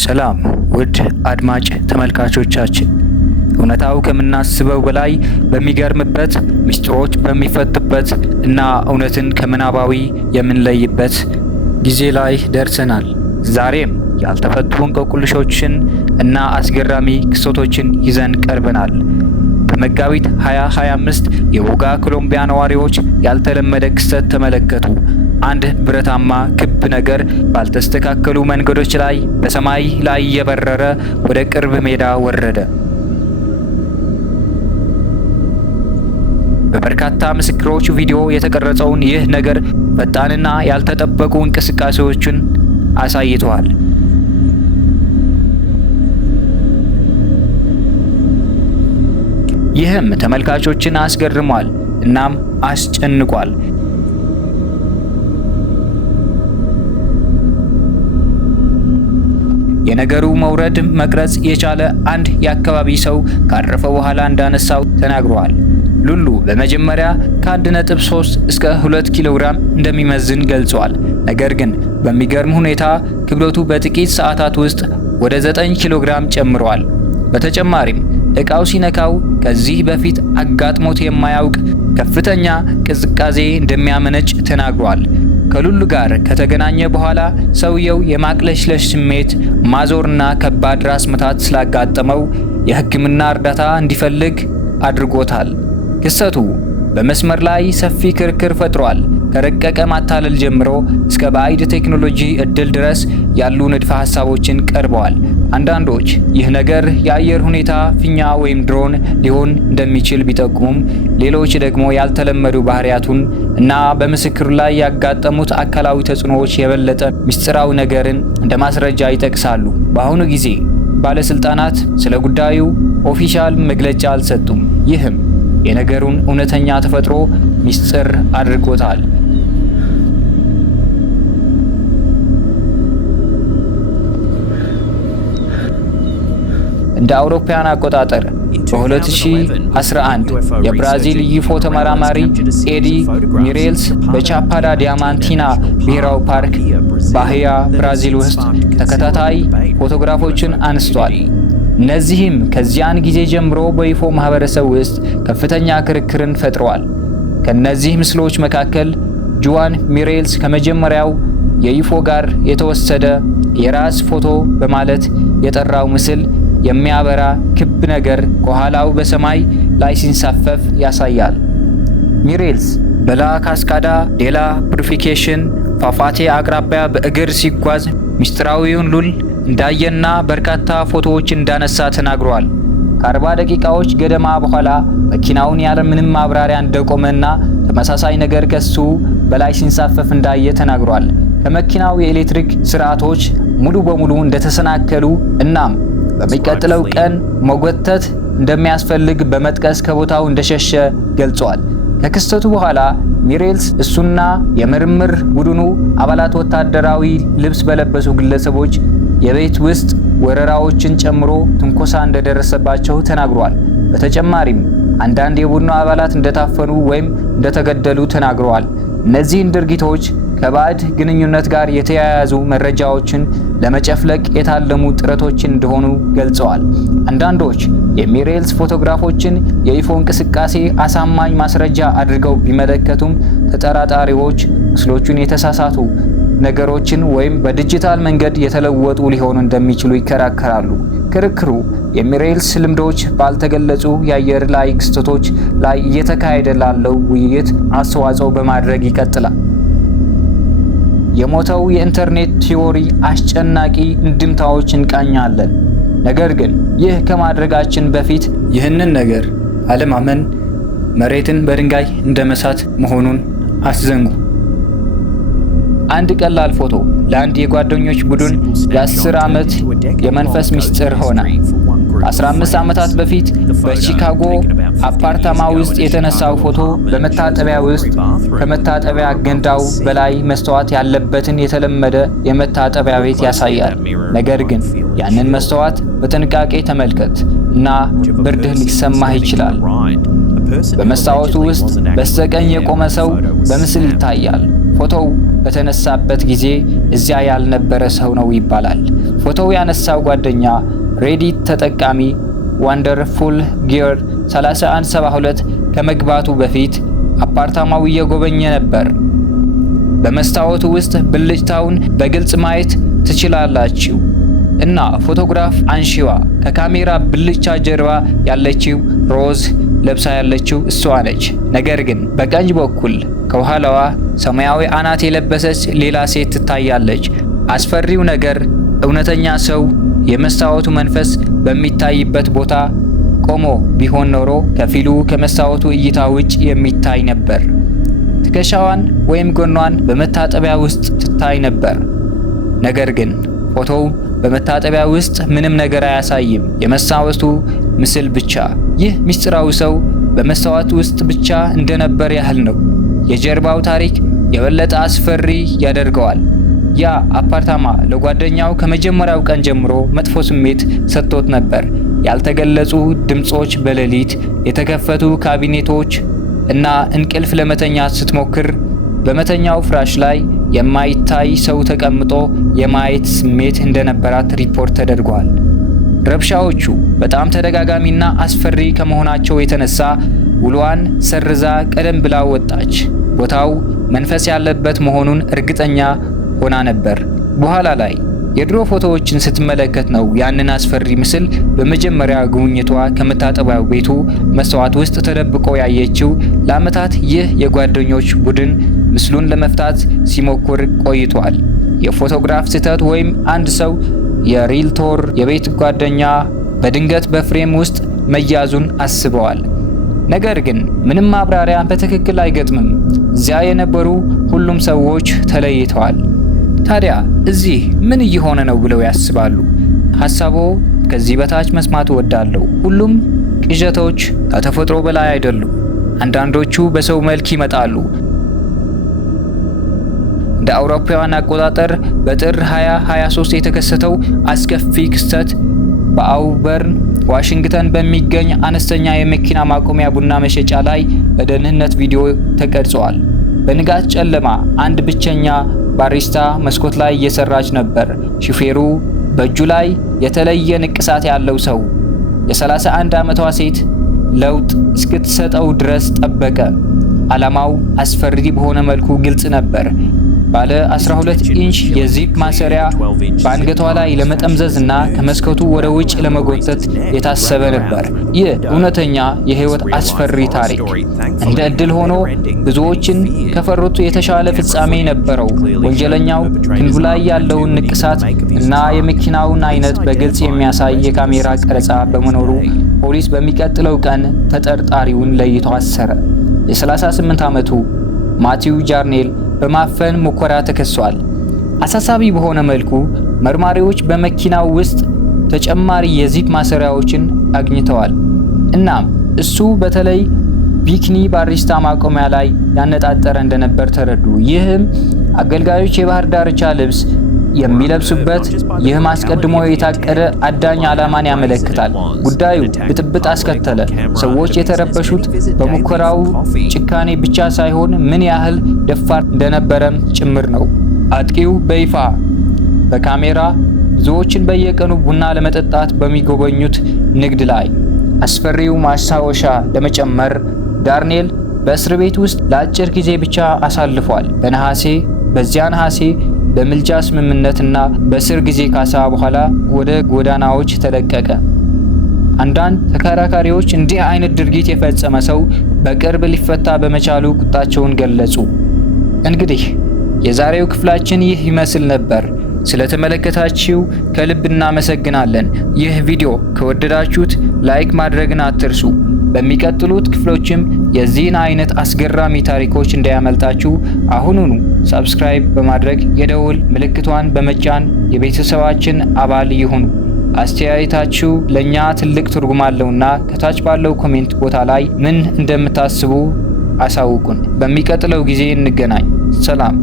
ሰላም ውድ አድማጭ ተመልካቾቻችን፣ እውነታው ከምናስበው በላይ በሚገርምበት ምስጢሮች በሚፈቱበት እና እውነትን ከምናባዊ የምንለይበት ጊዜ ላይ ደርሰናል። ዛሬም ያልተፈቱ እንቆቅልሾችን እና አስገራሚ ክስተቶችን ይዘን ቀርበናል። በመጋቢት 2025 የቦጋ ኮሎምቢያ ነዋሪዎች ያልተለመደ ክስተት ተመለከቱ። አንድ ብረታማ ክብ ነገር ባልተስተካከሉ መንገዶች ላይ በሰማይ ላይ እየበረረ ወደ ቅርብ ሜዳ ወረደ። በበርካታ ምስክሮች ቪዲዮ የተቀረጸውን ይህ ነገር ፈጣንና ያልተጠበቁ እንቅስቃሴዎችን አሳይቷል። ይህም ተመልካቾችን አስገርሟል እናም አስጨንቋል። የነገሩ መውረድ መቅረጽ የቻለ አንድ የአካባቢ ሰው ካረፈ በኋላ እንዳነሳው ተናግሯል። ሉሉ በመጀመሪያ ከ1.3 እስከ 2 ኪሎ ግራም እንደሚመዝን ገልጿል። ነገር ግን በሚገርም ሁኔታ ክብደቱ በጥቂት ሰዓታት ውስጥ ወደ 9 ኪሎ ግራም ጨምሯል። በተጨማሪም ዕቃው ሲነካው ከዚህ በፊት አጋጥሞት የማያውቅ ከፍተኛ ቅዝቃዜ እንደሚያመነጭ ተናግሯል። ከሉሉ ጋር ከተገናኘ በኋላ ሰውየው የማቅለሽለሽ ስሜት፣ ማዞርና ከባድ ራስ ምታት ስላጋጠመው የሕክምና እርዳታ እንዲፈልግ አድርጎታል። ክስተቱ በመስመር ላይ ሰፊ ክርክር ፈጥሯል። ከረቀቀ ማታለል ጀምሮ እስከ ባዕድ ቴክኖሎጂ እድል ድረስ ያሉ ንድፈ ሐሳቦችን ቀርበዋል። አንዳንዶች ይህ ነገር የአየር ሁኔታ ፊኛ ወይም ድሮን ሊሆን እንደሚችል ቢጠቁሙም፣ ሌሎች ደግሞ ያልተለመዱ ባህሪያቱን እና በምስክሩ ላይ ያጋጠሙት አካላዊ ተጽዕኖዎች የበለጠ ምስጢራዊ ነገርን እንደ ማስረጃ ይጠቅሳሉ። በአሁኑ ጊዜ ባለስልጣናት ስለ ጉዳዩ ኦፊሻል መግለጫ አልሰጡም። ይህም የነገሩን እውነተኛ ተፈጥሮ ምስጢር አድርጎታል። እንደ አውሮፓውያን አቆጣጠር በ2011 የብራዚል ዩፎ ተመራማሪ ኤዲ ሚሬልስ በቻፓዳ ዲያማንቲና ብሔራዊ ፓርክ ባሂያ ብራዚል ውስጥ ተከታታይ ፎቶግራፎችን አንስቷል። እነዚህም ከዚያን ጊዜ ጀምሮ በዩፎ ማህበረሰብ ውስጥ ከፍተኛ ክርክርን ፈጥረዋል። ከነዚህ ምስሎች መካከል ጁዋን ሚሬልስ ከመጀመሪያው የዩፎ ጋር የተወሰደ የራስ ፎቶ በማለት የጠራው ምስል የሚያበራ ክብ ነገር ከኋላው በሰማይ ላይ ሲንሳፈፍ ያሳያል። ሚሬልስ በላ ካስካዳ ዴላ ፑሪፊኬሽን ፏፏቴ አቅራቢያ በእግር ሲጓዝ ምስጢራዊውን ሉል እንዳየና በርካታ ፎቶዎች እንዳነሳ ተናግሯል። ከ40 ደቂቃዎች ገደማ በኋላ መኪናውን ያለ ምንም ማብራሪያ እንደቆመና ተመሳሳይ ነገር ከሱ በላይ ሲንሳፈፍ እንዳየ ተናግሯል። ከመኪናው የኤሌክትሪክ ስርዓቶች ሙሉ በሙሉ እንደተሰናከሉ እናም በሚቀጥለው ቀን መጎተት እንደሚያስፈልግ በመጥቀስ ከቦታው እንደሸሸ ገልጿል። ከክስተቱ በኋላ ሚሬልስ እሱና የምርምር ቡድኑ አባላት ወታደራዊ ልብስ በለበሱ ግለሰቦች የቤት ውስጥ ወረራዎችን ጨምሮ ትንኮሳ እንደደረሰባቸው ተናግሯል። በተጨማሪም አንዳንድ የቡድኑ አባላት እንደታፈኑ ወይም እንደተገደሉ ተናግረዋል። እነዚህን ድርጊቶች ከባዕድ ግንኙነት ጋር የተያያዙ መረጃዎችን ለመጨፍለቅ የታለሙ ጥረቶችን እንደሆኑ ገልጸዋል። አንዳንዶች የሚሬልስ ፎቶግራፎችን የዩፎ እንቅስቃሴ አሳማኝ ማስረጃ አድርገው ቢመለከቱም፣ ተጠራጣሪዎች ምስሎቹን የተሳሳቱ ነገሮችን ወይም በዲጂታል መንገድ የተለወጡ ሊሆኑ እንደሚችሉ ይከራከራሉ። ክርክሩ የሚሬልስ ልምዶች ባልተገለጹ የአየር ላይ ክስተቶች ላይ እየተካሄደ ላለው ውይይት አስተዋጽኦ በማድረግ ይቀጥላል። የሞተው የኢንተርኔት ቲዎሪ አስጨናቂ እንድምታዎች እንቃኛለን። ነገር ግን ይህ ከማድረጋችን በፊት ይህንን ነገር አለማመን መሬትን በድንጋይ እንደመሳት መሆኑን አስዘንጉ። አንድ ቀላል ፎቶ ለአንድ የጓደኞች ቡድን የ10 ዓመት የመንፈስ ምስጢር ሆነ። 15 ዓመታት በፊት በቺካጎ አፓርታማ ውስጥ የተነሳው ፎቶ በመታጠቢያ ውስጥ ከመታጠቢያ ገንዳው በላይ መስተዋት ያለበትን የተለመደ የመታጠቢያ ቤት ያሳያል። ነገር ግን ያንን መስተዋት በጥንቃቄ ተመልከት እና ብርድህ ሊሰማህ ይችላል። በመስታወቱ ውስጥ በስተቀኝ የቆመ ሰው በምስል ይታያል። ፎቶው በተነሳበት ጊዜ እዚያ ያልነበረ ሰው ነው ይባላል። ፎቶው ያነሳው ጓደኛ ሬዲት ተጠቃሚ ዋንደርፉል ጊር 3172 ከመግባቱ በፊት አፓርታማው እየጎበኘ ነበር። በመስታወቱ ውስጥ ብልጭታውን በግልጽ ማየት ትችላላችሁ እና ፎቶግራፍ አንሺዋ ከካሜራ ብልጭታ ጀርባ ያለችው ሮዝ ለብሳ ያለችው እሷ ነች። ነገር ግን በቀኝ በኩል ከኋላዋ ሰማያዊ አናት የለበሰች ሌላ ሴት ትታያለች። አስፈሪው ነገር እውነተኛ ሰው የመስታወቱ መንፈስ በሚታይበት ቦታ ቆሞ ቢሆን ኖሮ ከፊሉ ከመስታወቱ እይታ ውጭ የሚታይ ነበር። ትከሻዋን ወይም ጎኗን በመታጠቢያ ውስጥ ትታይ ነበር። ነገር ግን ፎቶው በመታጠቢያ ውስጥ ምንም ነገር አያሳይም፣ የመስታወቱ ምስል ብቻ። ይህ ምስጢራዊ ሰው በመስታወቱ ውስጥ ብቻ እንደነበር ያህል ነው። የጀርባው ታሪክ የበለጠ አስፈሪ ያደርገዋል። ያ አፓርታማ ለጓደኛው ከመጀመሪያው ቀን ጀምሮ መጥፎ ስሜት ሰጥቶት ነበር። ያልተገለጹ ድምጾች፣ በሌሊት የተከፈቱ ካቢኔቶች እና እንቅልፍ ለመተኛት ስትሞክር በመተኛው ፍራሽ ላይ የማይታይ ሰው ተቀምጦ የማየት ስሜት እንደነበራት ሪፖርት ተደርጓል። ረብሻዎቹ በጣም ተደጋጋሚና አስፈሪ ከመሆናቸው የተነሳ ውሏን ሰርዛ ቀደም ብላ ወጣች። ቦታው መንፈስ ያለበት መሆኑን እርግጠኛ ሆና ነበር። በኋላ ላይ የድሮ ፎቶዎችን ስትመለከት ነው ያንን አስፈሪ ምስል በመጀመሪያ ጉብኝቷ ከመታጠቢያው ቤቱ መስታወት ውስጥ ተደብቆ ያየችው። ለዓመታት ይህ የጓደኞች ቡድን ምስሉን ለመፍታት ሲሞክር ቆይቷል። የፎቶግራፍ ስህተት ወይም አንድ ሰው የሪልቶር የቤት ጓደኛ በድንገት በፍሬም ውስጥ መያዙን አስበዋል። ነገር ግን ምንም ማብራሪያ በትክክል አይገጥምም። እዚያ የነበሩ ሁሉም ሰዎች ተለይተዋል። ታዲያ እዚህ ምን እየሆነ ነው ብለው ያስባሉ? ሐሳቦ ከዚህ በታች መስማት እወዳለሁ። ሁሉም ቅዠቶች ከተፈጥሮ በላይ አይደሉም። አንዳንዶቹ በሰው መልክ ይመጣሉ። እንደ አውሮፓውያን አቆጣጠር በጥር 2023 የተከሰተው አስከፊ ክስተት በአውበርን ዋሽንግተን በሚገኝ አነስተኛ የመኪና ማቆሚያ ቡና መሸጫ ላይ በደህንነት ቪዲዮ ተቀርጿል። በንጋት ጨለማ አንድ ብቸኛ ባሪስታ መስኮት ላይ እየሰራች ነበር። ሹፌሩ በእጁ ላይ የተለየ ንቅሳት ያለው ሰው የ31 ዓመቷ ሴት ለውጥ እስክትሰጠው ድረስ ጠበቀ። ዓላማው አስፈሪ በሆነ መልኩ ግልጽ ነበር። ባለ 12 ኢንች የዚፕ ማሰሪያ በአንገቷ ላይ ለመጠምዘዝ እና ከመስኮቱ ወደ ውጭ ለመጎተት የታሰበ ነበር። ይህ እውነተኛ የህይወት አስፈሪ ታሪክ እንደ ዕድል ሆኖ ብዙዎችን ከፈሩት የተሻለ ፍጻሜ ነበረው። ወንጀለኛው ክንዱ ላይ ያለውን ንቅሳት እና የመኪናውን አይነት በግልጽ የሚያሳይ የካሜራ ቀረጻ በመኖሩ ፖሊስ በሚቀጥለው ቀን ተጠርጣሪውን ለይቶ አሰረ። የ38 ዓመቱ ማቲው ጃርኔል በማፈን ሙከራ ተከሷል። አሳሳቢ በሆነ መልኩ መርማሪዎች በመኪናው ውስጥ ተጨማሪ የዚፕ ማሰሪያዎችን አግኝተዋል። እናም እሱ በተለይ ቢክኒ ባሪስታ ማቆሚያ ላይ ያነጣጠረ እንደነበር ተረዱ። ይህም አገልጋዮች የባህር ዳርቻ ልብስ የሚለብሱበት ይህም አስቀድሞ የታቀደ አዳኝ ዓላማን ያመለክታል። ጉዳዩ ብጥብጥ አስከተለ። ሰዎች የተረበሹት በሙከራው ጭካኔ ብቻ ሳይሆን ምን ያህል ደፋር እንደነበረም ጭምር ነው። አጥቂው በይፋ በካሜራ ብዙዎችን በየቀኑ ቡና ለመጠጣት በሚጎበኙት ንግድ ላይ አስፈሪው ማስታወሻ ለመጨመር ዳርኔል በእስር ቤት ውስጥ ለአጭር ጊዜ ብቻ አሳልፏል። በዚያ ነሐሴ በምልጃ ስምምነትና በእስር ጊዜ ካሳ በኋላ ወደ ጎዳናዎች ተለቀቀ። አንዳንድ ተከራካሪዎች እንዲህ አይነት ድርጊት የፈጸመ ሰው በቅርብ ሊፈታ በመቻሉ ቁጣቸውን ገለጹ። እንግዲህ የዛሬው ክፍላችን ይህ ይመስል ነበር። ስለተመለከታችሁ ከልብ እናመሰግናለን። ይህ ቪዲዮ ከወደዳችሁት ላይክ ማድረግን አትርሱ። በሚቀጥሉት ክፍሎችም የዚህን አይነት አስገራሚ ታሪኮች እንዳያመልጣችሁ አሁኑኑ ሰብስክራይብ በማድረግ የደውል ምልክቷን በመጫን የቤተሰባችን አባል ይሁኑ። አስተያየታችሁ ለኛ ትልቅ ትርጉም አለውና ከታች ባለው ኮሜንት ቦታ ላይ ምን እንደምታስቡ አሳውቁን። በሚቀጥለው ጊዜ እንገናኝ። ሰላም።